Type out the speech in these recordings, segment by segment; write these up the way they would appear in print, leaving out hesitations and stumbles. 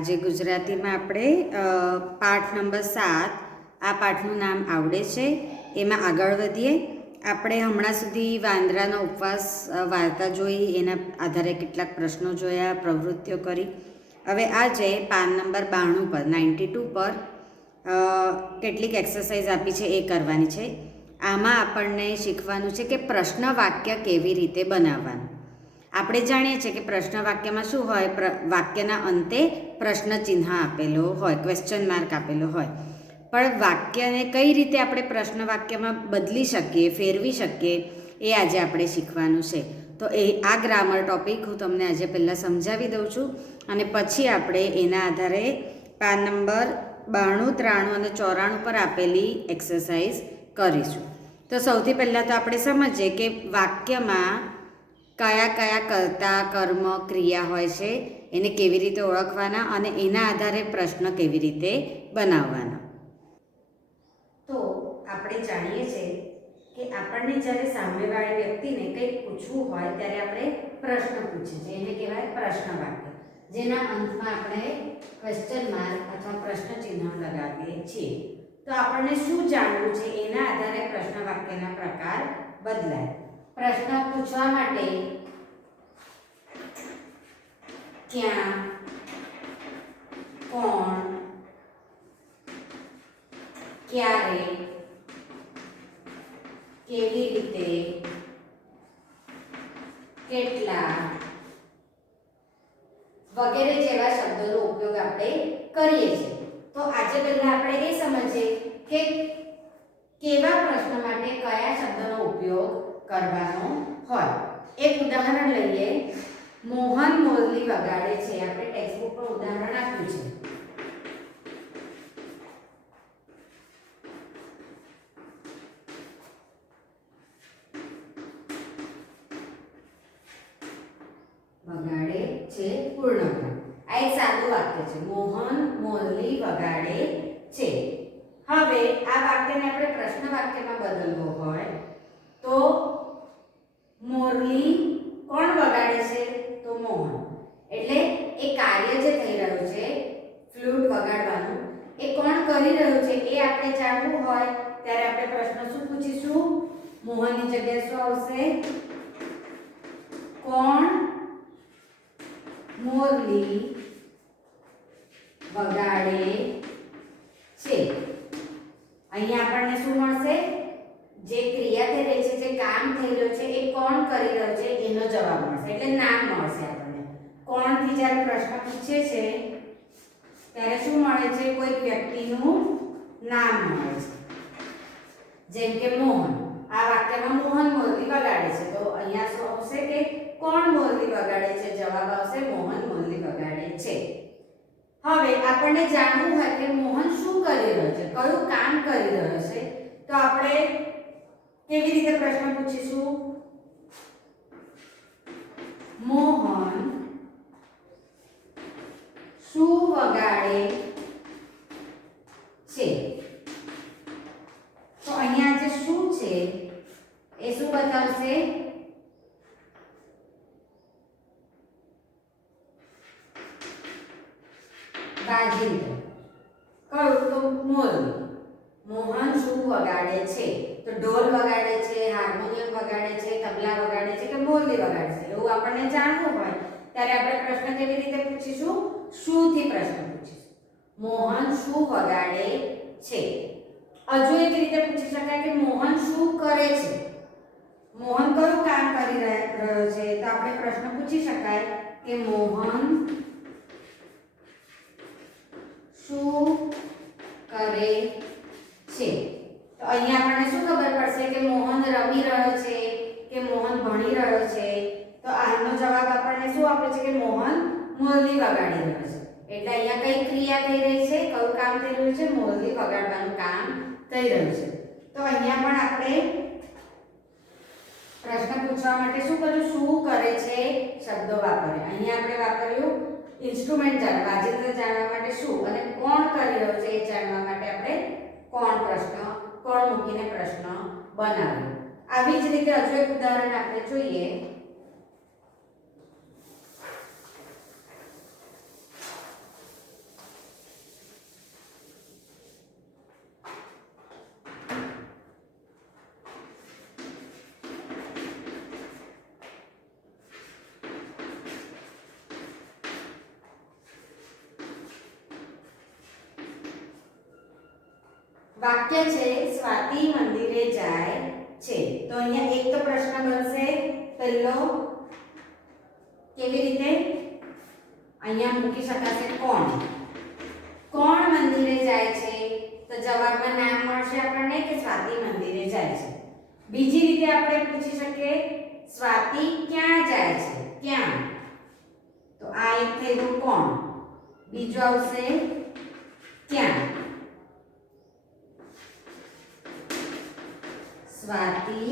આજે ગુજરાતીમાં આપણે પાઠ નંબર 7 આ પાઠનું નામ આવડે છે. એમાં આગળ વધીએ. આપણે હમણાં સુધી વાંદરાનો ઉપવાસ વાર્તા જોઈ, એના આધારે કેટલાક પ્રશ્નો જોયા, પ્રવૃત્તિઓ કરી. હવે આજે પાન નંબર 92 પર 92 પર કેટલીક એક્સરસાઇઝ આપી છે, એ કરવાની છે. આમાં આપણને શીખવાનું છે કે પ્રશ્ન વાક્ય કેવી રીતે બનાવવાનું. આપણે જાણીએ છીએ કે પ્રશ્ન વાક્યમાં શું હોય, વાક્યના અંતે પ્રશ્ન ચિહ્ન આપેલો હોય, ક્વેશ્ચન માર્ક આપેલો હોય. પણ વાક્યને કઈ રીતે આપણે પ્રશ્ન વાક્યમાં બદલી શકીએ, ફેરવી શકીએ, એ આજે આપણે શીખવાનું છે. તો આ ગ્રામર ટોપિક હું તમને આજે પહેલાં સમજાવી દઉં છું, અને પછી આપણે એના આધારે પાન નંબર 92, 93 અને 94 પર આપેલી એક્સરસાઇઝ કરીશું. તો સૌથી પહેલાં તો આપણે સમજીએ કે વાક્યમાં કયા કયા કર્તા, કર્મ, ક્રિયા હોય છે, એને કેવી રીતે ઓળખવાના અને એના આધારે પ્રશ્ન કેવી રીતે બનાવવાના. તો આપણે જાણીએ છીએ કે આપણને જ્યારે સામેવાળી વ્યક્તિને કંઈક પૂછવું હોય ત્યારે આપણે પ્રશ્ન પૂછીએ છીએ, એને કહેવાય પ્રશ્ન વાક્ય, જેના અંતમાં આપણે ક્વેશ્ચન માર્ક અથવા પ્રશ્ન ચિહ્ન લગાવીએ છીએ. તો આપણને શું જાણવું છે એના આધારે પ્રશ્ન વાક્યના પ્રકાર બદલાય. પ્રશ્ન પૂછવા માટે ક્યાં, કોણ, ક્યારે, કેવી રીતે, કેટલા વગેરે જેવા શબ્દોનો ઉપયોગ આપણે કરીએ છીએ. તો આજે પહેલા આપણે એ સમજીએ કે કેવા પ્રશ્ન માટે કયા શબ્દોનો ઉપયોગ કરવાનો હોય. એક ઉદાહરણ લઈએ. મોહન મોરલી વગાડે છે. આપણે ટેક્સ્ટબુક પર ઉદાહરણ આપ્યું છે. વગાડે છે પૂર્ણવિરામ. આ એક સાદું વાક્ય છે. મોહન મોરલી વગાડે છે. હવે આ વાક્યને આપણે પ્રશ્ન વાક્યમાં બદલવો હોય તો મોરલી કોણ વગાડે છે? તો મોહન. એટલે એ કાર્ય જે થઈ રહ્યું છે ફ્લૂટ વગાડવાનું, એ કોણ કરી રહ્યું છે એ આપણે જાણવું હોય ત્યારે આપણે પ્રશ્ન શું પૂછીશું? મોહનની જગ્યાએ શું આવશે? કોણ મોરલી વગાડે છે. અહીંયા આપણને શું મળશે? જે ક્રિયા થઈ રહી છે, જે કામ થઈ રહ્યું છે, એ કોણ કરી રહ્યો છે એનો જવાબ મળશે, એટલે નામ મળશે આપણને. કોણથી જ્યારે પ્રશ્ન પૂછે છે ત્યારે શું મળે છે? કોઈ વ્યક્તિનું નામ મળે છે. જેમ કે મોહન. આ વાક્યમાં મોહન મોરલી વગાડે છે, તો અહીંયા શું આવશે કે કોણ મોરલી વગાડે છે? જવાબ આવશે મોહન મોરલી વગાડે છે. હવે આપણને જાણવું હોય કે મોહન શું કરી રહ્યો છે, કયું કામ કરી રહ્યો છે, તો આપણે કેવી રીતે પ્રશ્ન પૂછીશું? મોહન શું વગાડે છે? તો અહીંયા જે શું છે એ શું બતાવશે? વાજિંત્ર. કયું? તો મોરલી. મોહન શું વગાડે છે? તો ઢોલ વગાડે છે, હાર્મોનિયમ વગાડે છે, તબલા વગાડે છે કે મોરલી વગાડે છે, એવું આપણને જાણવું હોય ત્યારે આપણે પ્રશ્ન કેવી રીતે પૂછીશું? શું થી પ્રશ્ન પૂછીશું. મોહન શું વગાડે છે. હજુ એક રીતે પૂછી શકાય કે મોહન શું કરે છે. મોહન કયું કામ કરી રહ્યો છે, તો આપણે પ્રશ્ન પૂછી શકાય કે મોહન શું કરે છે. તો અહીંયા આપણને શું ખબર પડશે કે મોહન રમી રહ્યો છે કે મોહન ભણી રહ્યો છે. તો આનો જવાબ આપણને શું આપે છે કે મોહન મોરલી વગાડી રહ્યો છે. એટલે અહીંયા કઈ ક્રિયા થઈ રહી છે, કયું કામ થઈ રહ્યું છે? મોરલી વગાડવાનું કામ થઈ રહ્યું છે. તો અહીંયા પણ આપણે પ્રશ્ન પૂછવા માટે શું કર્યું? શું કરે છે શબ્દો વાપર્યા. અહીંયા આપણે વાપર્યું ઇન્સ્ટ્રુમેન્ટ જાણવા, વાજિંત્ર જાણવા માટે શું, અને કોણ કરી રહ્યો છે એ જાણવા માટે આપણે કોણ મૂકીને પ્રશ્ન બનાવ્યો. આવી જ રીતે હજુ એક ઉદાહરણ આપણે જોઈએ. વાક્ય છે સ્વાતિ મંદિરે જાય છે. તો અહીંયા એક તો પ્રશ્ન બનશે પહેલો, કેવી રીતે અહીંયા મૂકી શકાશે કોણ. કોણ મંદિરે જાય છે? તો જવાબમાં નામ મળશે આપણને કે સ્વાતિ મંદિરે જાય છે. બીજી રીતે આપણે પૂછી શકીએ સ્વાતિ ક્યાં જાય છે? ક્યાં? તો આ એક થઈ ગયું કોણ. બીજું આવશે ક્યાં. સ્વાતિ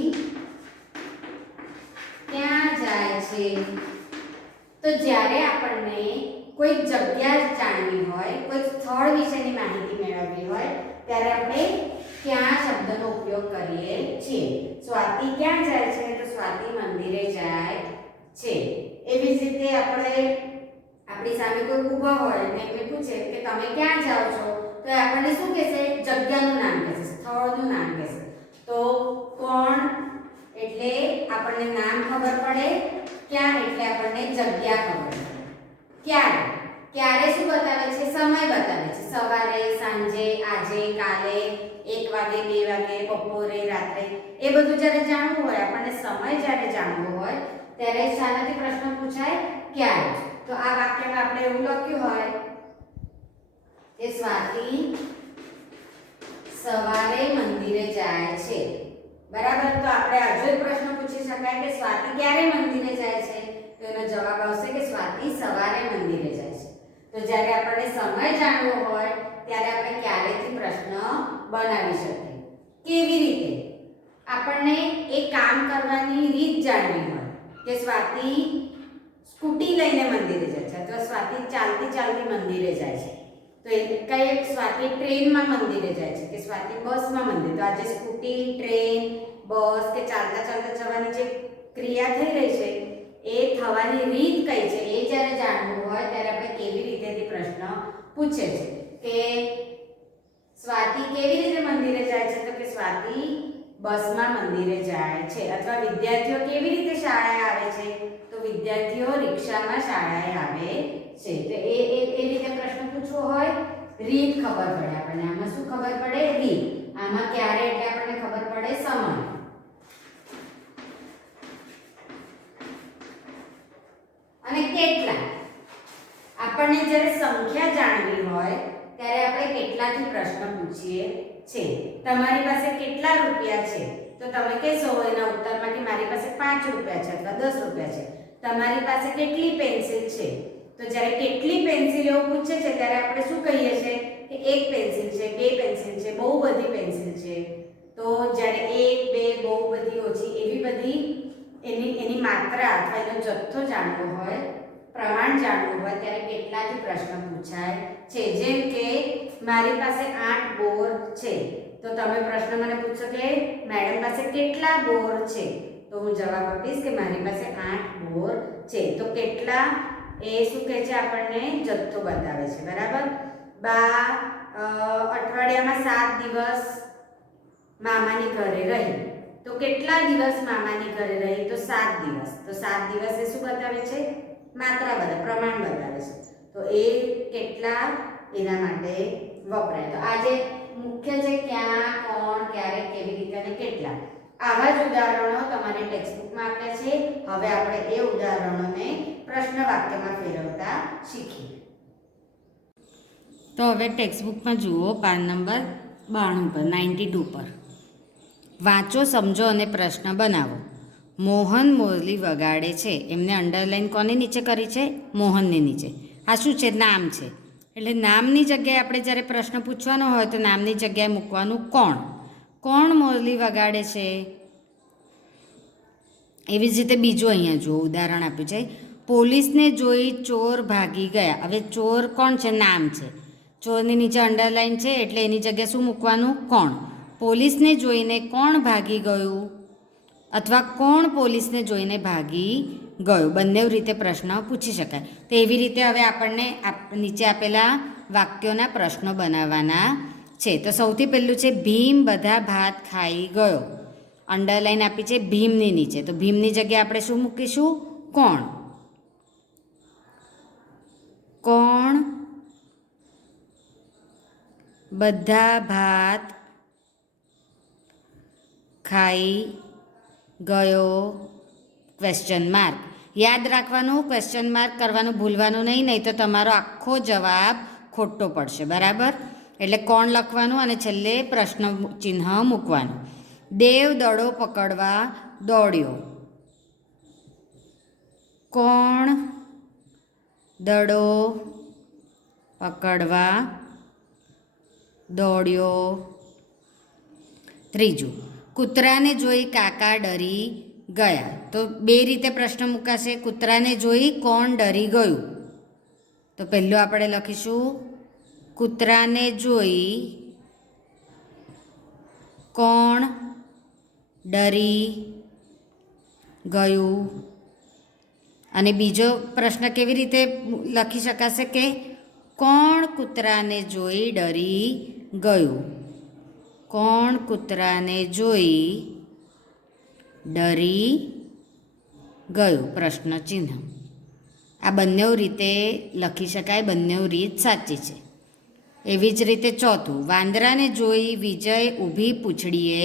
ક્યાં જાય છે? તો જ્યારે આપણને કોઈ જગ્યા જાણવી હોય, કોઈ સ્થળ વિશેની માહિતી મેળવવી હોય ત્યારે આપણે ક્યાં શબ્દનો ઉપયોગ કરીએ છીએ. સ્વાતિ ક્યાં જાય છે? તો સ્વાતિ મંદિરે જાય છે. એવી જ રીતે આપણે આપણી સામે કોઈ ઊભા હોય ને એમને પૂછે કે તમે ક્યાં જાઓ છો, તો આપણને શું કહેશે? જગ્યાનું નામ કહેશે, સ્થળનું નામ કહેશે. તો કોણ એટલે આપણને નામ ખબર પડે, ક્યાં એટલે આપણને જગ્યા ખબર પડે. ક્યારે? ક્યારે શું બતાવે છે? સમય બતાવે છે. સવારે, સાંજે, આજે, કાલે, 1 વાગે, 2 વાગે, બપોરે, રાત્રે, એ બધું જ્યારે જાણવું હોય, આપણને સમય જ્યારે જાણવો હોય ત્યારે શાનાથી પ્રશ્ન પૂછાય? ક્યારે. તો આ વાક્યમાં આપણે એવું લખ્યું હોય કે સ્વાતિ સવારે મંદિરે જાય છે. બરાબર. તો આપણે હજુ એક પ્રશ્ન પૂછી શકાય કે સ્વાતિ ક્યારે મંદિરે જાય છે? તો એનો જવાબ આવશે કે સ્વાતિ સવારે મંદિરે જાય છે. તો જ્યારે આપણને સમય જાણવો હોય ત્યારે આપણે ક્યારેથી પ્રશ્ન બનાવી શકીએ. કેવી રીતે? આપણને એ કામ કરવાની રીત જાણવી હોય કે સ્વાતિ સ્કૂટી લઈને મંદિરે જાય છે અથવા સ્વાતિ ચાલતી ચાલતી મંદિરે જાય છે. તો એ કઈ સ્વાતિ ટ્રેનમાં મંદિરે જાય છે કે સ્વાતિ બસમાં મંદિર. તો આજે સ્કૂટી, ટ્રેન, બસ કે ચાલતા ચાલતા જવાની જે ક્રિયા થઈ રહી છે એ થવાની રીત કઈ છે એ જ્યારે જાણવું હોય ત્યારે આપણે કેવી રીતેથી પ્રશ્ન પૂછે છે કે સ્વાતિ કેવી રીતે મંદિરે જાય છે? તો કે સ્વાતિ બસમાં મંદિરે જાય છે. અથવા વિદ્યાર્થીઓ કેવી રીતે શાળાએ આવે છે? તો વિદ્યાર્થીઓ રિક્ષામાં શાળાએ આવે છે. તો એ રીતે પ્રશ્ન પૂછવો હોય રીત ખબર પડે આપણને. આમાં શું ખબર પડે? રીત. આમાં ક્યારે એટલે આપણને ખબર પડે સમય. અને કેટલા? આપણને જ્યારે સંખ્યા જાણવી હોય ત્યારે આપણે કેટલાથી પ્રશ્ન પૂછીએ છે. તમારી પાસે કેટલા રૂપિયા છે? તો તમે કહેશો એના ઉત્તરમાં કે મારી પાસે 5 રૂપિયા છે અથવા 10 રૂપિયા છે. તમારી પાસે કેટલી પેન્સિલ છે? તો જ્યારે કેટલી પેન્સિલ એવું પૂછે છે ત્યારે આપણે શું કહીએ છીએ કે 1 પેન્સિલ છે, 2 પેન્સિલ છે, બહુ બધી પેન્સિલ છે. તો જ્યારે 1, 2, બહુ બધી, ઓછી, એવી બધી એની માત્રા અથવા એનો જથ્થો જાણવો હોય, પ્રમાણ જાણવું હોય ત્યારે કેટલાથી પ્રશ્ન પૂછાય છે. જેમ કે મારી પાસે 8 બોર છે. તો તમે પ્રશ્ન મને પૂછો કે મેડમ પાસે કેટલા બોર છે? તો હું જવાબ આપીશ કે મારી પાસે 8 બોર છે. તો કેટલા એ શું કહે છે? આપણને જથ્થો બતાવે છે. બરાબર. અઠવાડિયામાં 7 દિવસ મામાની ઘરે રહી. તો કેટલા દિવસ મામાની ઘરે રહી? તો 7 દિવસ. તો 7 દિવસ એ શું બતાવે છે? માત્રા બતાવે, પ્રમાણ બતાવે છે. તો એ કેટલા એના માટે વપરાય. તો આજે મુખ્ય છે ક્યાં, કોણ, ક્યારે, કેવી રીતે અને કેટલા. આવા જ ઉદાહરણો તમારે ટેક્સ્ટબુકમાં આપ્યા છે. હવે આપણે એ ઉદાહરણોને પ્રશ્ન વાક્યમાં ફેરવતા શીખીએ. તો હવે ટેક્સ્ટબુકમાં જુઓ પાન નંબર 92 પર, 92 પર. વાંચો, સમજો અને પ્રશ્ન બનાવો. મોહન મોરલી વગાડે છે. એમને અંડરલાઈન કોની નીચે કરી છે? મોહનની નીચે. આ શું છે? નામ છે. એટલે નામની જગ્યાએ આપણે જ્યારે પ્રશ્ન પૂછવાનો હોય તો નામની જગ્યાએ મૂકવાનું કોણ. કોણ મોરલી વગાડે છે? એવી જ રીતે બીજું અહીંયા જુઓ ઉદાહરણ આપ્યું છે. પોલીસને જોઈ ચોર ભાગી ગયા. હવે ચોર કોણ છે? નામ છે. ચોરની નીચે અંડરલાઈન છે એટલે એની જગ્યાએ શું મૂકવાનું? કોણ. પોલીસને જોઈને કોણ ભાગી ગયું? અથવા કોણ પોલીસને જોઈને ભાગી ગયું? બંને રીતે પ્રશ્ન પૂછી શકાય. તો એવી રીતે હવે આપણને નીચે આપેલા વાક્યોના પ્રશ્નો બનાવવાના છે. તો સૌથી પહેલું છે ભીમ બધા ભાત ખાઈ ગયો. અંડરલાઈન આપી છે ભીમની નીચે. તો ભીમની જગ્યાએ આપણે શું મૂકીશું? કોણ. કોણ બધા ભાત ખાઈ ગયો ક્વેશ્ચન માર્ક. યાદ રાખવાનું, ક્વેશ્ચન માર્ક કરવાનું ભૂલવાનું નહીં તો તમારો આખો જવાબ ખોટો પડશે. બરાબર? એટલે કોણ લખવાનું અને છેલ્લે પ્રશ્ન ચિહ્ન મૂકવાનું. દેવ દડો પકડવા દોડ્યો. કોણ દડો પકડવા દોડ્યો? ત્રીજું, કૂતરાને જોઈ કાકા ડરી ગયા. તો બે રીતે પ્રશ્ન મુકાશે. કૂતરાને જોઈ કોણ ડરી ગયું? તો પહેલું આપણે લખીશું કૂતરાને જોઈ કોણ ડરી ગયું. અને બીજો પ્રશ્ન કેવી રીતે લખી શકાશે કે કોણ કૂતરાને જોઈ ડરી ગયું? કોણ કૂતરાને જોઈ ડરી ગયું? પ્રશ્ન ચિહ્ન. આ બંને રીતે લખી શકાય, બંને રીત સાચી છે. એવી જ રીતે ચોથું, વાંદરાને જોઈ વિજય ઊભી પૂંછડીએ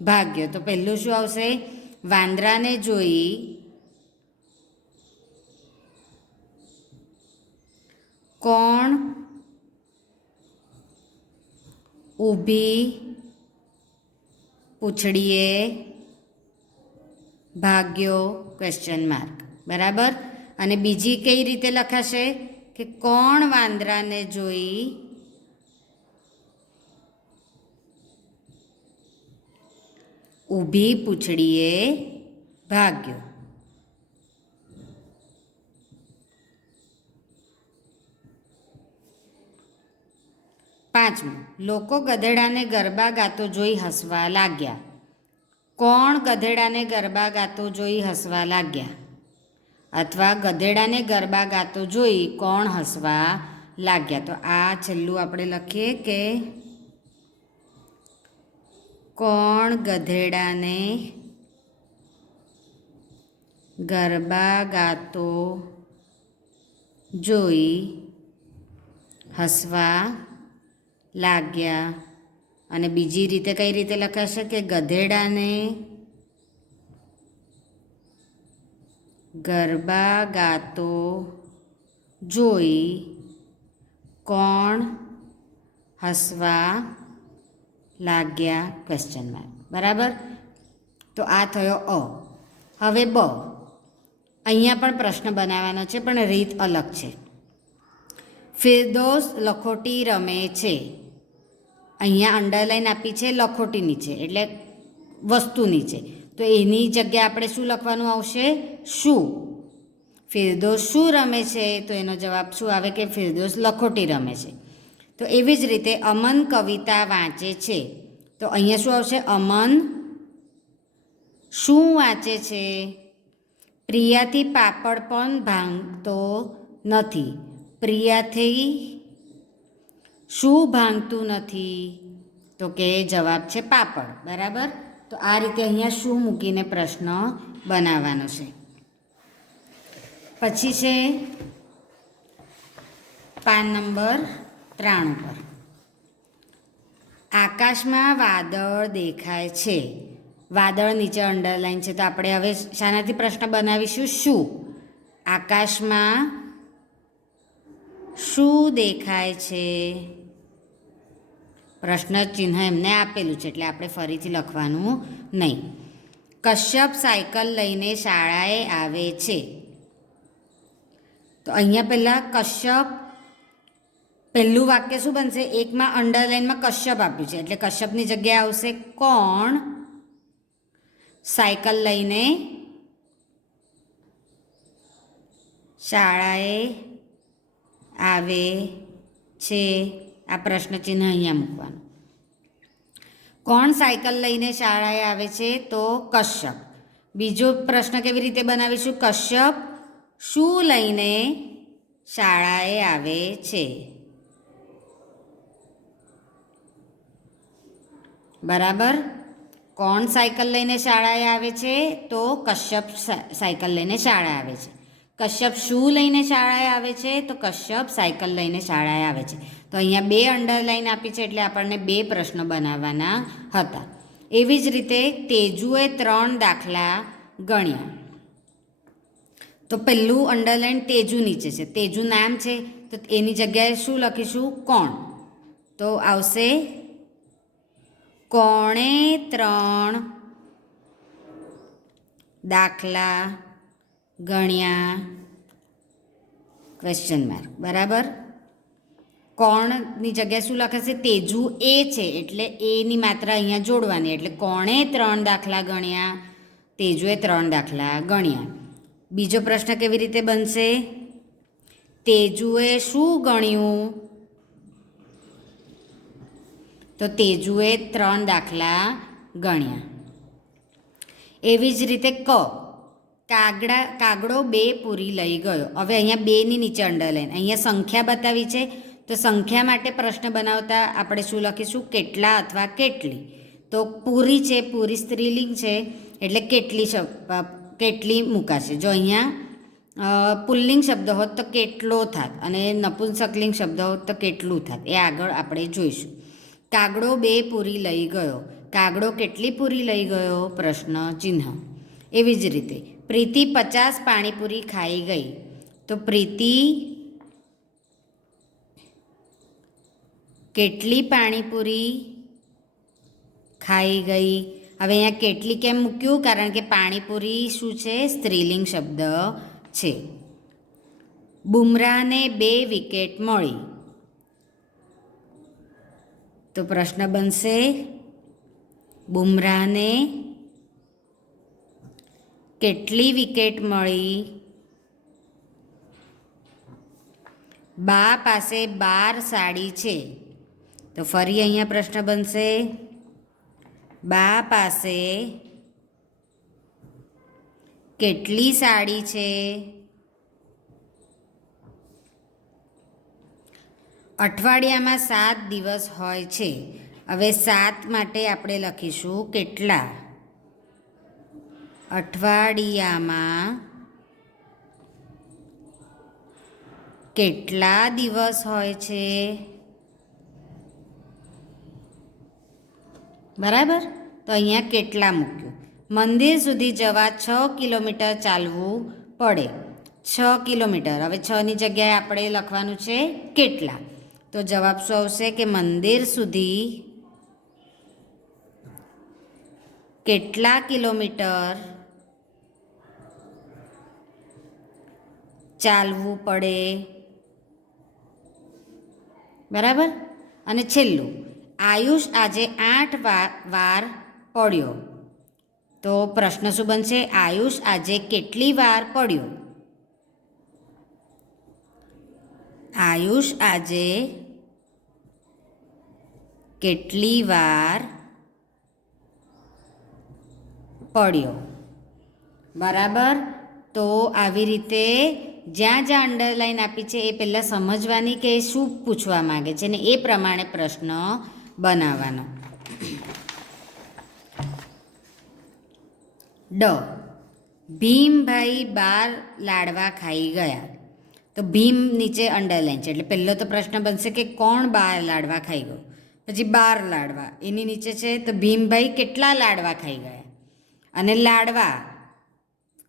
ભાગ્યો. તો પહેલું શું આવશે? વાંદરાને જોઈ કોણ ઊભી પૂંછડીએ ભાગ્યો ક્વેશ્ચન માર્ક. બરાબર? અને બીજી કઈ રીતે લખાશે કે કોણ વાંદરાને જોઈ ઊભી પૂંછડીએ ભાગ્યો. પાંચમું, લોકો ગધેડાને ગરબા ગાતો જોઈ હસવા લાગ્યા. કોણ ગધેડાને ગરબા ગાતો જોઈ હસવા લાગ્યા? અથવા ગધેડાને ગરબા ગાતો જોઈ કોણ હસવા લાગ્યા? તો આ છેલ્લું આપણે લખીએ કે કોણ ગધેડાને ગરબા ગાતો જોઈ હસવા લાગ્યા. અને બીજી રીતે કઈ રીતે લખાશે કે ગધેડાને ગરબા ગાતો જોઈ કોણ હસવા લાગ્યા ક્વેશ્ચન માર્ક. બરાબર? તો આ થયો અ. હવે બ. અહીંયા પણ પ્રશ્ન બનાવવાનો છે પણ રીત અલગ છે. ફિરદોસ લખોટી રમે છે. અહીંયા અંડરલાઈન આપી છે લખોટી નીચે એટલે વસ્તુ નીચે. તો એની જગ્યાએ આપણે શું લખવાનું આવશે? શું. ફિરદોસ શું રમે છે? તો એનો જવાબ શું આવે કે ફિરદોસ લખોટી રમે છે. તો એવી જ રીતે અમન કવિતા વાંચે છે. તો અહીંયા શું આવશે? અમન શું વાંચે છે? પ્રિયાથી પાપડ પણ ભાંગતો નથી. પ્રિયાથી શું ભાંગતું નથી? તો કે જવાબ છે પાપડ. બરાબર? તો આ રીતે અહીંયા શું મૂકીને પ્રશ્ન બનાવવાનો છે. પછી છે પાન નંબર 93 પર. આકાશમાં વાદળ દેખાય છે. વાદળ નીચે અંડરલાઈન છે. તો આપણે હવે શાનાથી પ્રશ્ન બનાવીશું? શું. આકાશમાં શું દેખાય છે? પ્રશ્ન ચિહ્ન એમને આપેલું છે એટલે આપણે ફરીથી લખવાનું નહીં. કશ્યપ સાયકલ લઈને શાળાએ આવે છે. તો અહીંયા પહેલાં કશ્યપ, પહેલું વાક્ય શું બનશે? એકમાં અંડરલાઇનમાં કશ્યપ આપ્યું છે એટલે કશ્યપની જગ્યાએ આવશે કોણ સાયકલ લઈને શાળાએ આવે છે. આ પ્રશ્ન ચિહ્ન અહીંયા મૂકવાનું. કોણ સાયકલ લઈને શાળાએ આવે છે? તો કશ્યપ. બીજો પ્રશ્ન કેવી રીતે બનાવીશું? કશ્યપ શું લઈને શાળાએ આવે છે? બરાબર? કોણ સાયકલ લઈને શાળાએ આવે છે? તો કશ્યપ સાયકલ લઈને શાળાએ આવે છે. કશ્યપ શું લઈને શાળાએ આવે છે? તો કશ્યપ સાયકલ લઈને શાળાએ આવે છે. તો અહીંયા 2 અંડરલાઈન આપી છે એટલે આપણને 2 પ્રશ્નો બનાવવાના હતા. એવી જ રીતે તેજુએ 3 દાખલા ગણ્યા. તો પહેલું અંડરલાઈન તેજુ નીચે છે, તેજુ નામ છે, તો એની જગ્યાએ શું લખીશું? કોણ. તો આવશે કોણે 3 દાખલા ગણ્યા ક્વેશ્ચન માર્ક. બરાબર. કોણની જગ્યાએ શું લખાશે? તેજુ એ છે એટલે એની માત્રા અહીંયા જોડવાની, એટલે કોણે 3 દાખલા ગણ્યા? તેજુએ 3 દાખલા ગણ્યા. બીજો પ્રશ્ન કેવી રીતે બનશે? તેજુએ શું ગણ્યું? તો તેજુએ 3 દાખલા ગણ્યા. એવી જ રીતે કાગડો 2 પૂરી લઈ ગયો. હવે અહીંયા 2ની નીચે અંડરલાઈન, અહીંયા સંખ્યા બતાવી છે, તો સંખ્યા માટે પ્રશ્ન બનાવતા આપણે શું લખીશું? કેટલા અથવા કેટલી. તો પૂરી છે, પૂરી સ્ત્રીલિંગ છે એટલે કેટલી મુકાશે. જો અહીંયા પુલ્લિંગ શબ્દ હોત તો કેટલો થાત, અને નપુંસકલિંગ શબ્દ હોત તો કેટલું થાત, એ આગળ આપણે જોઈશું. કાગડો 2 પૂરી લઈ ગયો. કાગડો કેટલી પૂરી લઈ ગયો? પ્રશ્ન ચિહ્ન. એવી જ રીતે પ્રીતિ 50 પાણીપુરી ખાઈ ગઈ. તો પ્રીતિ કેટલી પાણીપુરી ખાઈ ગઈ? હવે અહીંયા કેટલી કેમ મૂક્યું? કારણ કે પાણીપુરી શું છે? સ્ત્રીલિંગ શબ્દ છે. બુમરાહને 2 વિકેટ મળી. તો પ્રશ્ન બનશે બુમરાહને કેટલી વિકેટ મળી? બા પાસે 12 સાડી છે. તો ફરી અહીંયા પ્રશ્ન બનશે બા પાસે કેટલી સાડી છે? અઠવાડિયામાં 7 દિવસ હોય છે. હવે 7 માટે આપણે લખીશું કેટલા. અઠવાડિયામાં કેટલા દિવસ હોય છે? બરાબર. તો અહીંયા કેટલા મૂક્યું. મંદિર સુધી જવા 6 કિલોમીટર ચાલવું પડે. 6 કિલોમીટર. હવે 6ની જગ્યાએ આપણે લખવાનું છે કેટલા. તો જવાબ શું આવશે? કે મંદિર સુધી કેટલા કિલોમીટર ચાલવું પડે. બરાબર. અને છેલ્લું, આયુષ આજે 8 વાર પડ્યો. તો પ્રશ્ન શું બનશે? આયુષ આજે કેટલી વાર પડ્યો? આયુષ આજે કેટલી વાર પડ્યો. બરાબર. તો આવી રીતે જ્યાં જ્યાં અંડરલાઈન આપી છે એ પહેલાં સમજવાની કે શું પૂછવા માગે છે, ને એ પ્રમાણે પ્રશ્ન બનાવવાનો. ભીમભાઈ 12 લાડવા ખાઈ ગયા. તો ભીમ નીચે અંડરલાઈન છે એટલે પહેલો તો પ્રશ્ન બનશે કે કોણ 12 લાડવા ખાઈ ગયો. પછી 12 લાડવા એની નીચે છે, તો ભીમભાઈ કેટલા લાડવા ખાઈ ગયા. અને લાડવા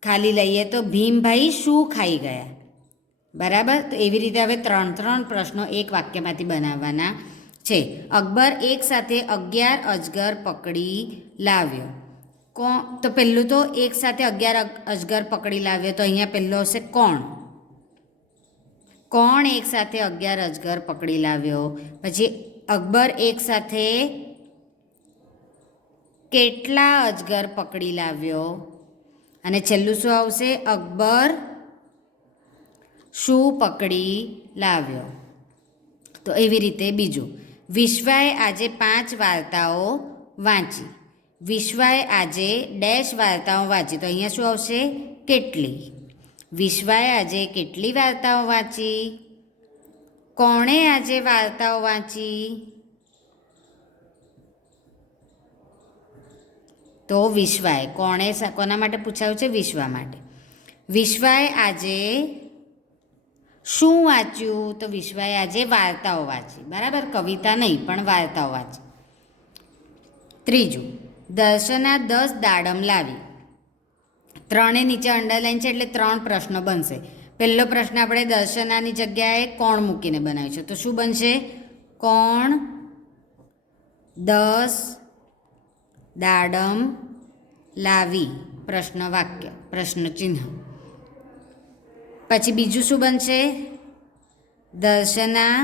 ખાલી લઈએ તો ભીમભાઈ શું ખાઈ ગયા. બરાબર. તો એવી રીતે હવે 3 પ્રશ્નો એક વાક્યમાંથી બનાવવાના છે. અકબર એક સાથે 11 અજગર પકડી લાવ્યો. તો પહેલું તો એક સાથે 11 અજગર પકડી લાવ્યો, તો અહીંયા પહેલો હશે કોણ. કોણ એક સાથે 11 અજગર પકડી લાવ્યો. પછી અકબર એક સાથે કેટલા અજગર પકડી લાવ્યો. અને છેલ્લું શું આવશે? અકબર શું પકડી લાવ્યો. તો એવી રીતે બીજું, વિશ્વાએ આજે 5 વાર્તાઓ વાંચી. વિશ્વાએ આજે ડેશ વાર્તાઓ વાંચી. તો અહીંયા શું આવશે? કેટલી. વિશ્વાએ આજે કેટલી વાર્તાઓ વાંચી. કોણે આજે વાર્તાઓ વાંચી. તો વિશ્વાએ. કોણે કોના માટે પૂછાયું છે? વિશ્વા માટે. વિશ્વાએ આજે શું વાંચ્યું. તો વિશ્વાએ આજે વાર્તાઓ વાંચી. બરાબર. કવિતા નહીં પણ વાર્તાઓ વાંચી. ત્રીજું, દર્શના 10 દાડમ લાવી. 3 નીચે અંડરલાઈન છે એટલે 3 પ્રશ્ન બનશે. પહેલો પ્રશ્ન આપણે દર્શનાની જગ્યાએ કોણ મૂકીને બનાવ્યું છે, તો શું બનશે? કોણ 10 દાડમ લાવી, પ્રશ્ન વાક્ય, પ્રશ્ન ચિહ્ન. પછી બીજું શું બનશે? દર્શના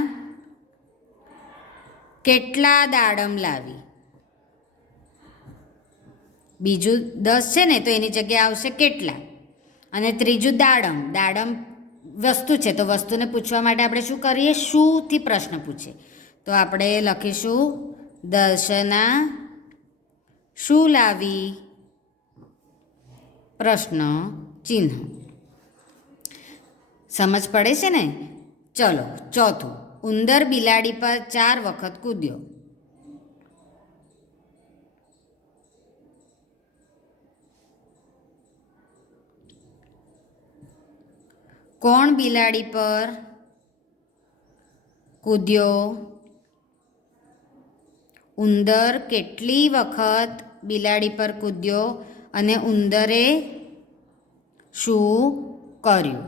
કેટલા દાડમ લાવી. બીજું 10 છે ને તો એની જગ્યાએ આવશે કેટલા. અને ત્રીજું દાડમ. દાડમ વસ્તુ છે તો વસ્તુને પૂછવા માટે આપણે શું કરીએ? શુંથી પ્રશ્ન પૂછીએ. તો આપણે લખીશું દર્શના શું લાવી, પ્રશ્ન ચિહ્ન. સમજ પડે છે ને? ચલો ચોથું, ઉંદર બિલાડી પર 4 વખત કૂદ્યો. કોણ બિલાડી પર કૂદ્યો? ઉંદર કેટલી વખત બિલાડી પર કૂદ્યો અને ઉંદરે શું કર્યું?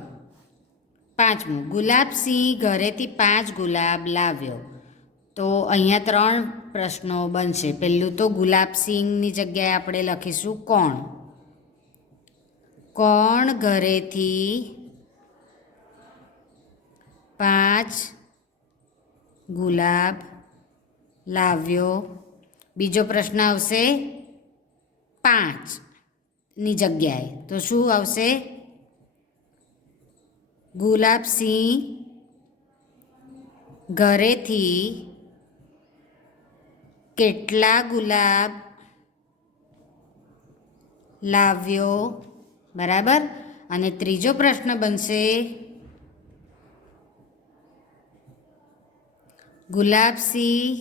પાંચમું, ગુલાબસિંહ ઘરેથી 5 ગુલાબ લાવ્યો. તો અહીંયા 3 પ્રશ્નો બનશે. પહેલું તો ગુલાબસિંહની જગ્યાએ આપણે લખીશું કોણ. કોણ ઘરેથી 5 ગુલાબ લાવ્યો. બીજો પ્રશ્ન આવશે 5ની જગ્યાએ, તો શું આવશે? ગુલાબસિંહ ઘરેથી કેટલા ગુલાબ લાવ્યો. બરાબર. અને ત્રીજો પ્રશ્ન બનશે ગુલાબસિંહ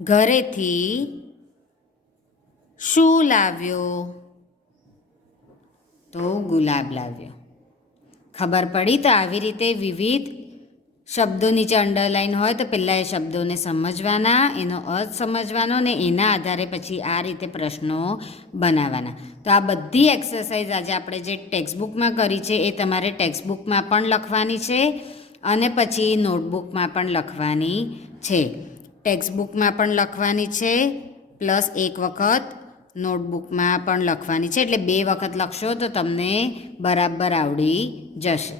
ઘરેથી શું લાવ્યો? તો ગુલાબ લાવ્યો. ખબર પડી? તો આવી રીતે વિવિધ શબ્દો નીચે અંડરલાઈન હોય તો પહેલાં એ શબ્દોને સમજવાના, એનો અર્થ સમજવાનો ને એના આધારે પછી આ રીતે પ્રશ્નો બનાવવાના. તો આ બધી એક્સરસાઇઝ આજે આપણે જે ટેક્સ્ટબુકમાં કરી છે એ તમારે ટેક્સ્ટબુકમાં પણ લખવાની છે અને પછી નોટબુકમાં પણ લખવાની છે. ટેક્સ્ટબુકમાં પણ લખવાની છે પ્લસ 1 વખત નોટબુકમાં પણ લખવાની છે. એટલે 2 વખત લખશો તો તમને બરાબર આવડી જશે.